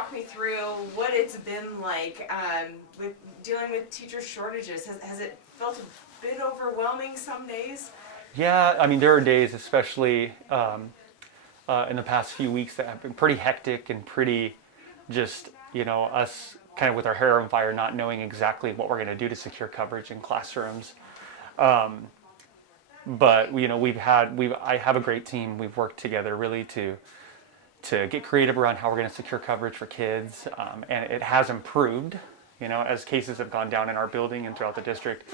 walk me through what it's been like with dealing with teacher shortages? Has it felt a bit overwhelming some days? Yeah, I mean, there are days, especially in the past few weeks, that have been pretty hectic and pretty just, us kind of with our hair on fire, not knowing exactly what we're going to do to secure coverage in classrooms. But I have a great team. We've worked together really to get creative around how we're going to secure coverage for kids, and it has improved. As cases have gone down in our building and throughout the district,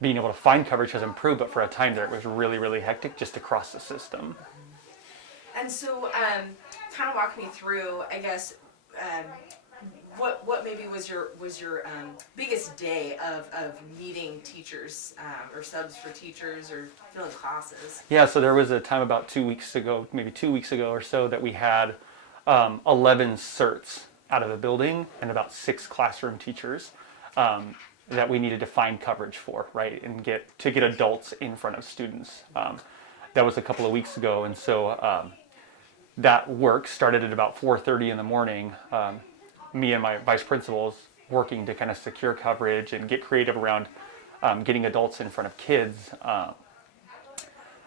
being able to find coverage has improved. But for a time there, it was really, really hectic just across the system. And so, kind of walk me through, I guess. What maybe was your biggest day of meeting teachers or subs for teachers or filling classes? Yeah, so there was a time about 2 weeks ago, maybe 2 weeks ago or so, that we had 11 certs out of the building and about 6 classroom teachers that we needed to find coverage for, right, and get adults in front of students. That was a couple of weeks ago, and so that work started at about 4:30 in the morning. Me and my vice principals working to kind of secure coverage and get creative around getting adults in front of kids.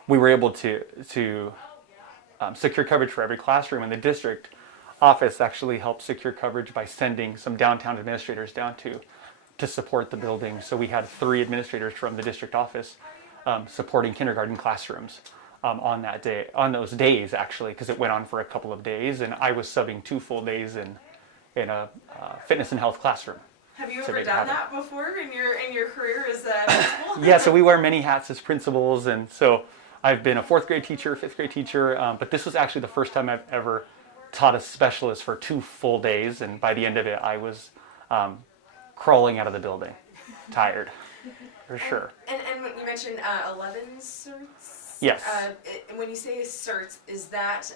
We were able to secure coverage for every classroom, and the district office actually helped secure coverage by sending some downtown administrators down to support the building. So we had 3 administrators from the district office supporting kindergarten classrooms on those days, actually, because it went on for a couple of days, and I was subbing 2 full days in a fitness and health classroom. Have you ever done that before in your career as a principal? Yeah, so we wear many hats as principals, and so I've been a 4th grade teacher, 5th grade teacher, but this was actually the first time I've ever taught a specialist for 2 full days, and by the end of it, I was crawling out of the building, tired, for sure. And when you mentioned 11 certs? Yes. When you say certs, is that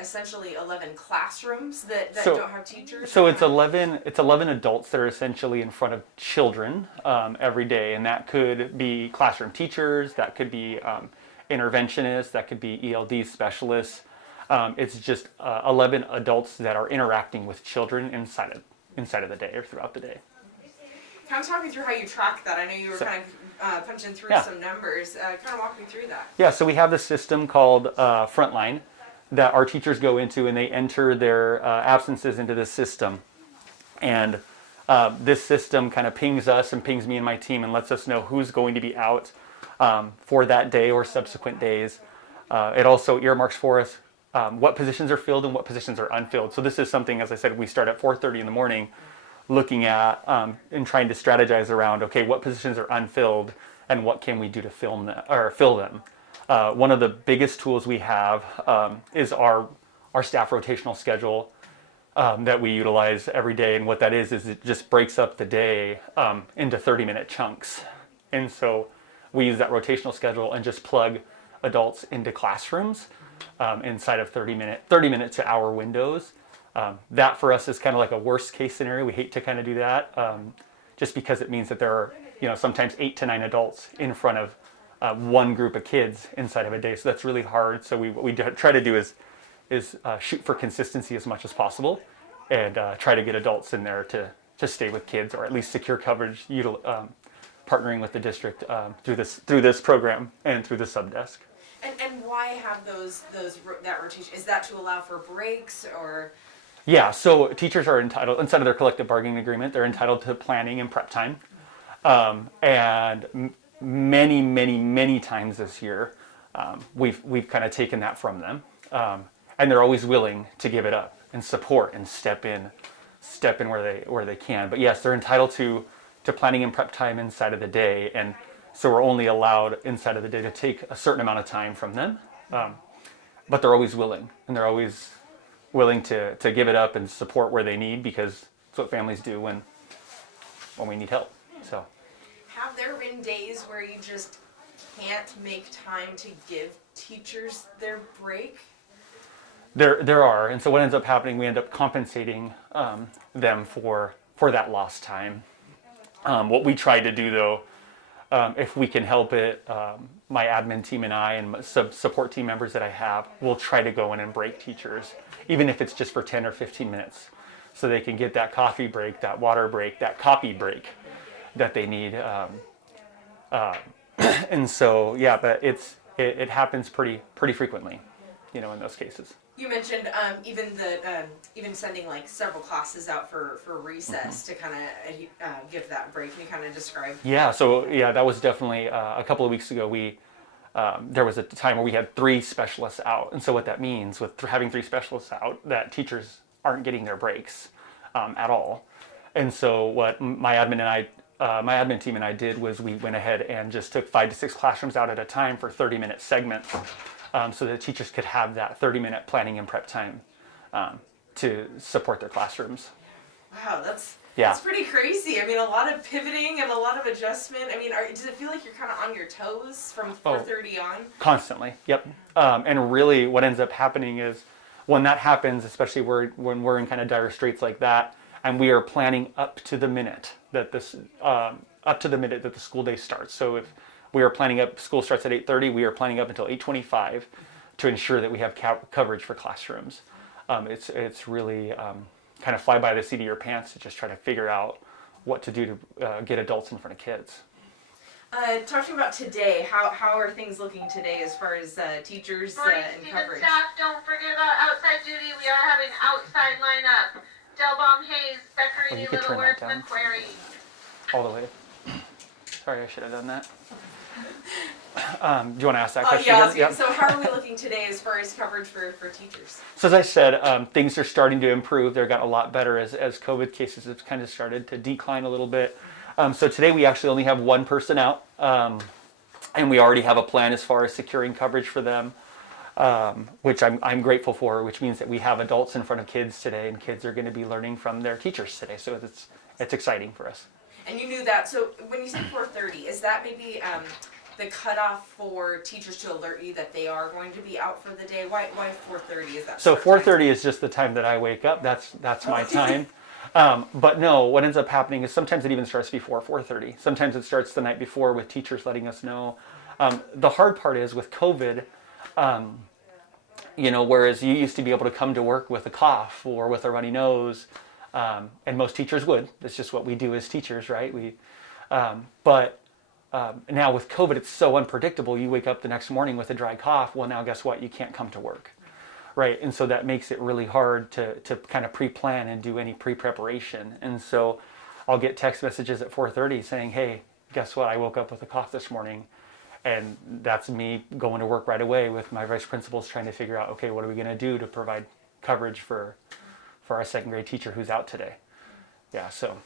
essentially 11 classrooms that don't have teachers? So it's 11 adults that are essentially in front of children every day, and that could be classroom teachers, that could be interventionists, that could be ELD specialists. It's just 11 adults that are interacting with children inside of the day or throughout the day. Kind of talk me through how you track that. I know you were kind of punching through some numbers. Kind of walk me through that. Yeah, so we have this system called Frontline that our teachers go into, and they enter their absences into this system. And this system kind of pings us and pings me and my team and lets us know who's going to be out for that day or subsequent days. It also earmarks for us what positions are filled and what positions are unfilled. So this is something, as I said, we start at 4:30 in the morning looking at and trying to strategize around, okay, what positions are unfilled and what can we do to fill them. One of the biggest tools we have is our staff rotational schedule that we utilize every day. And what that is it just breaks up the day into 30-minute chunks. And so we use that rotational schedule and just plug adults into classrooms inside of 30-minute to hour windows. That for us is kind of like a worst case scenario. We hate to kind of do that just because it means that there are sometimes 8 to 9 adults in front of one group of kids inside of a day. So that's really hard. So what we try to do is shoot for consistency as much as possible and try to get adults in there to stay with kids or at least secure coverage, partnering with the district through this program and through the sub desk. And why have that rotation? Is that to allow for breaks or? Yeah, so teachers are entitled, inside of their collective bargaining agreement, they're entitled to planning and prep time. And many times this year, we've kind of taken that from them. And they're always willing to give it up and support and step in where they can. But yes, they're entitled to planning and prep time inside of the day, and so we're only allowed inside of the day to take a certain amount of time from them. But they're always willing, and they're always willing to give it up and support where they need, because it's what families do when we need help. So, have there been days where you just can't make time to give teachers their break? There are, and so what ends up happening, we end up compensating them for that lost time. What we try to do, though, if we can help it, my admin team and I and support team members that I have will try to go in and break teachers, even if it's just for 10 or 15 minutes, so they can get that coffee break, that water break, that copy break that they need. And so, yeah, but it happens pretty frequently, in those cases. You mentioned even sending like several classes out for recess to kind of give that break. Can you kind of describe? Yeah, so yeah, that was definitely a couple of weeks ago. There was a time where we had 3 specialists out, and so what that means with having 3 specialists out, that teachers aren't getting their breaks at all. And so what my admin team and I did was we went ahead and just took 5 to 6 classrooms out at a time for 30-minute segments, so that teachers could have that 30-minute planning and prep time to support their classrooms. Wow, that's pretty crazy. I mean, a lot of pivoting and a lot of adjustment. I mean, does it feel like you're kind of on your toes from 4:30 on? Constantly, yep. And really what ends up happening is when that happens, especially when we're in kind of dire straits like that, and we are planning up to the minute that the school day starts. So if we are planning up, school starts at 8:30, we are planning up until 8:25 to ensure that we have coverage for classrooms. It's really kind of fly by the seat of your pants to just try to figure out what to do to get adults in front of kids. Talking about today, how are things looking today as far as teachers and coverage? Staff, don't forget about outside duty. We are having outside lineup. Delbaum, Hayes, Beccarini, Littleworth, Macquarie. All the way. Sorry, I should have done that. Do you want to ask that question? Yeah. So how are we looking today as far as coverage for teachers? So as I said, things are starting to improve. They've gotten a lot better as COVID cases have kind of started to decline a little bit. So today we actually only have 1 person out, and we already have a plan as far as securing coverage for them, which I'm grateful for, which means that we have adults in front of kids today, and kids are going to be learning from their teachers today. So it's exciting for us. And you knew that. So when you say 4:30, is that maybe the cutoff for teachers to alert you that they are going to be out for the day? Why 4:30 is that? So 4:30 is just the time that I wake up. That's my time. But no, what ends up happening is sometimes it even starts before 4:30. Sometimes it starts the night before with teachers letting us know. The hard part is with COVID, whereas you used to be able to come to work with a cough or with a runny nose, and most teachers would. That's just what we do as teachers, right? But now with COVID, it's so unpredictable. You wake up the next morning with a dry cough. Well, now guess what? You can't come to work, right? And so that makes it really hard to kind of pre-plan and do any pre-preparation. And so I'll get text messages at 4:30 saying, hey, guess what? I woke up with a cough this morning. And that's me going to work right away with my vice principals trying to figure out, okay, what are we going to do to provide coverage for our 2nd grade teacher who's out today? Yeah, so.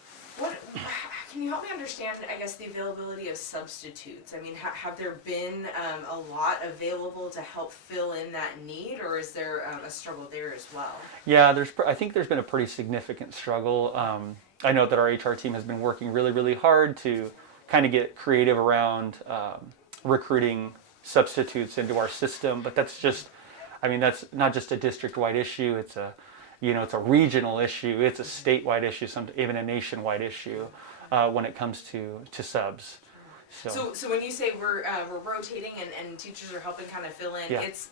Can you help me understand, I guess, the availability of substitutes? I mean, have there been a lot available to help fill in that need, or is there a struggle there as well? Yeah, I think there's been a pretty significant struggle. I know that our HR team has been working really, really hard to kind of get creative around recruiting substitutes into our system, but that's not just a district-wide issue. It's a regional issue. It's a statewide issue, even a nationwide issue when it comes to subs. So when you say we're rotating and teachers are helping kind of fill in, it's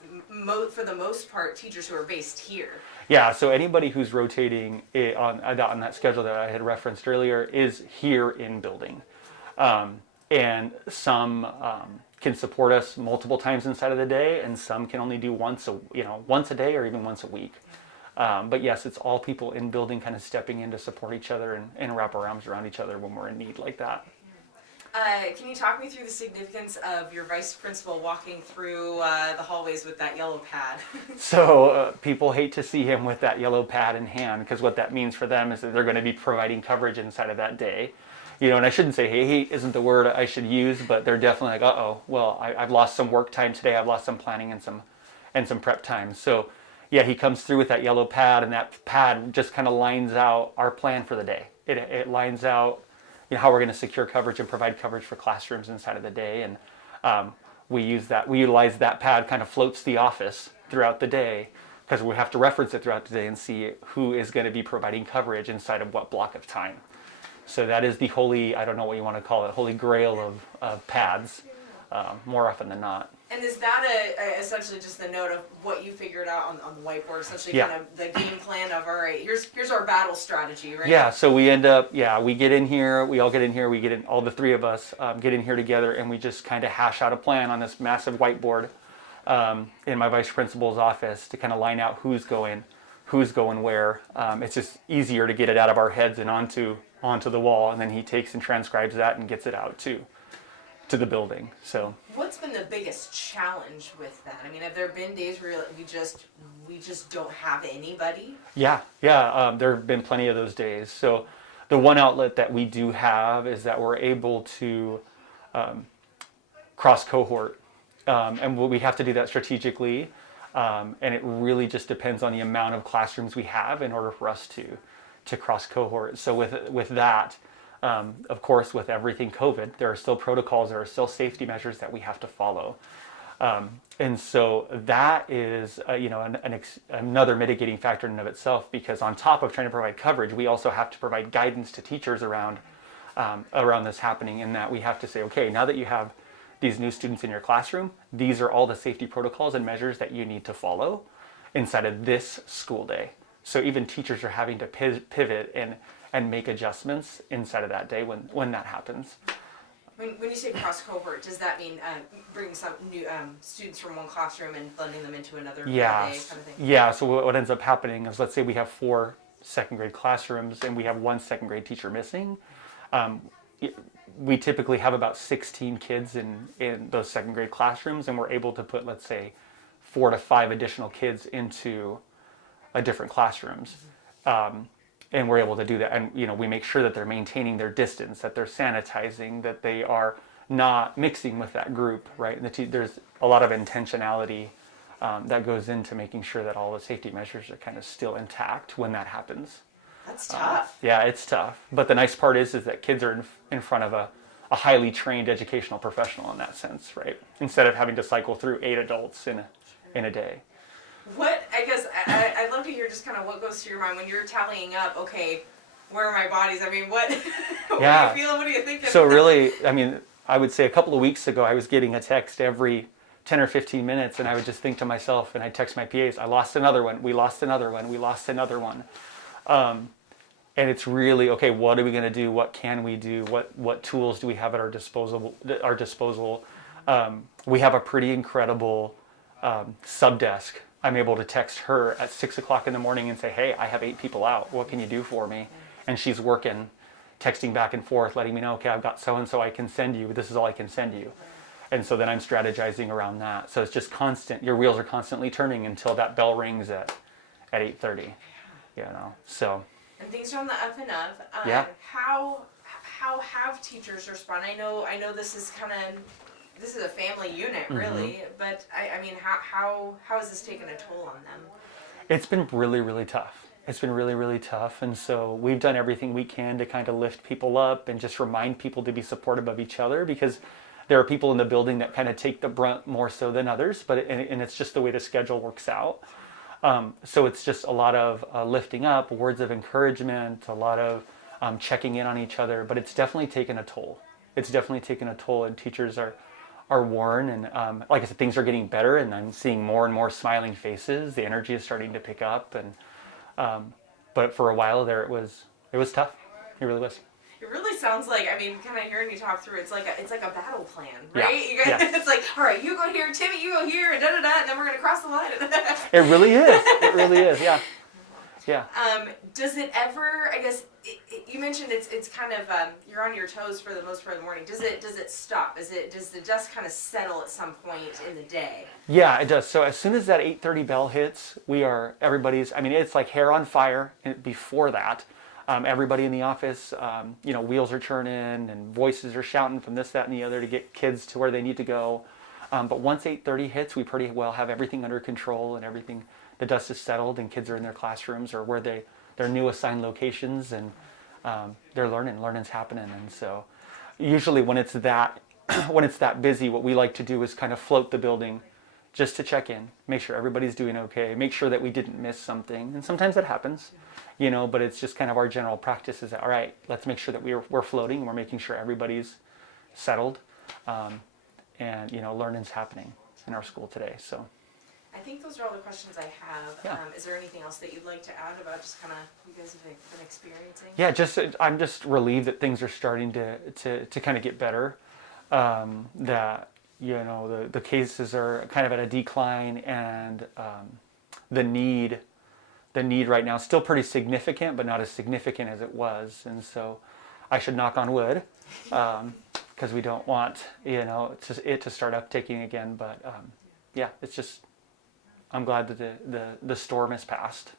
for the most part teachers who are based here. Yeah, so anybody who's rotating on that schedule that I had referenced earlier is here in building. And some can support us multiple times inside of the day, and some can only do once a day or even once a week. But yes, it's all people in building kind of stepping in to support each other and wrap our arms around each other when we're in need like that. Can you talk me through the significance of your vice principal walking through the hallways with that yellow pad? So people hate to see him with that yellow pad in hand, because what that means for them is that they're going to be providing coverage inside of that day. And I shouldn't say hate isn't the word I should use, but they're definitely like, well, I've lost some work time today. I've lost some planning and some prep time. So yeah, he comes through with that yellow pad, and that pad just kind of lines out our plan for the day. It lines out how we're going to secure coverage and provide coverage for classrooms inside of the day. And we utilize that pad, kind of floats the office throughout the day, because we have to reference it throughout the day and see who is going to be providing coverage inside of what block of time. So that is the holy, I don't know what you want to call it, holy grail of pads more often than not. And is that essentially just the note of what you figured out on the whiteboard, essentially Yeah. kind of the game plan of, all right, here's our battle strategy, right? Yeah, so we end up, we get in here, we all get in here, all the three of us get in here together, and we just kind of hash out a plan on this massive whiteboard in my vice principal's office to kind of line out who's going where. It's just easier to get it out of our heads and onto the wall, and then he takes and transcribes that and gets it out to the building. So what's been the biggest challenge with that? I mean, have there been days where we just don't have anybody? Yeah. There have been plenty of those days. So the one outlet that we do have is that we're able to cross cohort, and we have to do that strategically. And it really just depends on the amount of classrooms we have in order for us to cross cohort. So with that. Of course, with everything COVID, there are still protocols, there are still safety measures that we have to follow. And so that is, another mitigating factor in and of itself, because on top of trying to provide coverage, we also have to provide guidance to teachers around this happening, in that we have to say, okay, now that you have these new students in your classroom, these are all the safety protocols and measures that you need to follow inside of this school day. So even teachers are having to pivot and make adjustments inside of that day when that happens. When you say cross cohort, does that mean bringing some new students from one classroom and blending them into another day kind of thing? Yeah, so what ends up happening is, let's say we have 4 second grade classrooms and we have 1 second grade teacher missing. We typically have about 16 kids in those second grade classrooms, and we're able to put, let's say, 4 to 5 additional kids into different classrooms. And we're able to do that, and we make sure that they're maintaining their distance, that they're sanitizing, that they are not mixing with that group, right? And there's a lot of intentionality that goes into making sure that all the safety measures are kind of still intact when that happens. That's tough. Yeah, it's tough. But the nice part is that kids are in front of a highly trained educational professional in that sense, right? Instead of having to cycle through 8 adults in a day. I'd love to hear just kind of what goes through your mind when you're tallying up, okay, where are my bodies? I mean, what are you feeling? What are you thinking? So really, I mean, I would say a couple of weeks ago, I was getting a text every 10 or 15 minutes, and I would just think to myself, and I'd text my PAs, I lost another one, we lost another one, we lost another one. And it's really, okay, what are we going to do? What can we do? What tools do we have at our disposal? We have a pretty incredible sub desk. I'm able to text her at 6 o'clock in the morning and say, hey, I have 8 people out. What can you do for me? And she's working, texting back and forth, letting me know, okay, I've got so-and-so I can send you. This is all I can send you. And so then I'm strategizing around that. So it's just constant. Your wheels are constantly turning until that bell rings at 8:30. So. And things are on the up and up. Yeah. How have teachers responded? I know this is a family unit, really, but I mean, how has this taken a toll on them? It's been really, really tough. It's been really, really tough. And so we've done everything we can to kind of lift people up and just remind people to be supportive of each other, because there are people in the building that kind of take the brunt more so than others, and it's just the way the schedule works out. So it's just a lot of lifting up, words of encouragement, a lot of checking in on each other, but it's definitely taken a toll. It's definitely taken a toll, and teachers are worn, and like I said, things are getting better, and I'm seeing more and more smiling faces. The energy is starting to pick up, and but for a while there, it was tough. It really was. It really sounds like, I mean, kind of hearing you talk through, it's like a battle plan, right? Yeah. You guys, Yeah. It's like, all right, you go here, Timmy, you go here, and and then we're gonna cross the line. It really is. It really is. Yeah. Yeah. Does it ever? I guess you mentioned it's kind of you're on your toes for the most part of the morning. Does it stop? Does the dust kind of settle at some point in the day? Yeah, it does. So as soon as that 8:30 bell hits, everybody's. I mean, it's like hair on fire. Before that, everybody in the office, wheels are churning and voices are shouting from this, that, and the other to get kids to where they need to go. But once 8:30 hits, we pretty well have everything under control, and everything. The dust is settled, and kids are in their classrooms or where their new assigned locations, and they're learning. Learning's happening, and so usually when it's that busy, what we like to do is kind of float the building, just to check in, make sure everybody's doing okay, make sure that we didn't miss something, and sometimes that happens, But it's just kind of our general practice is that, all right, let's make sure that we're floating, and we're making sure everybody's settled. and learning's happening in our school today. So I think those are all the questions I have. Yeah. Is there anything else that you'd like to add about just kind of you guys have been experiencing? yeah, I'm just relieved that things are starting to kind of get better. That the cases are kind of at a decline, and the need right now is still pretty significant, but not as significant as it was. And so I should knock on wood, because we don't want it to start uptaking again. But yeah, it's just I'm glad that the storm has passed.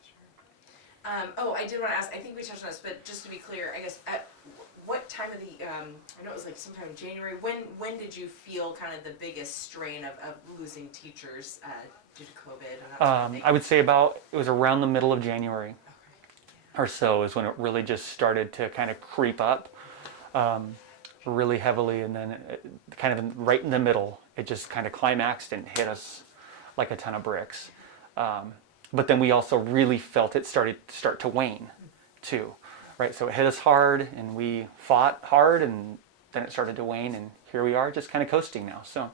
I did want to ask, I think we touched on this, but just to be clear, I guess, at what time of the, I know it was like sometime in January, when did you feel kind of the biggest strain of losing teachers due to COVID and that sort of thing? I would say it was around the middle of January or so is when it really just started to kind of creep up really heavily, and then kind of right in the middle, it just kind of climaxed and hit us like a ton of bricks. But then we also really felt it start to wane too, right? So it hit us hard, and we fought hard, and then it started to wane, and here we are just kind of coasting now. So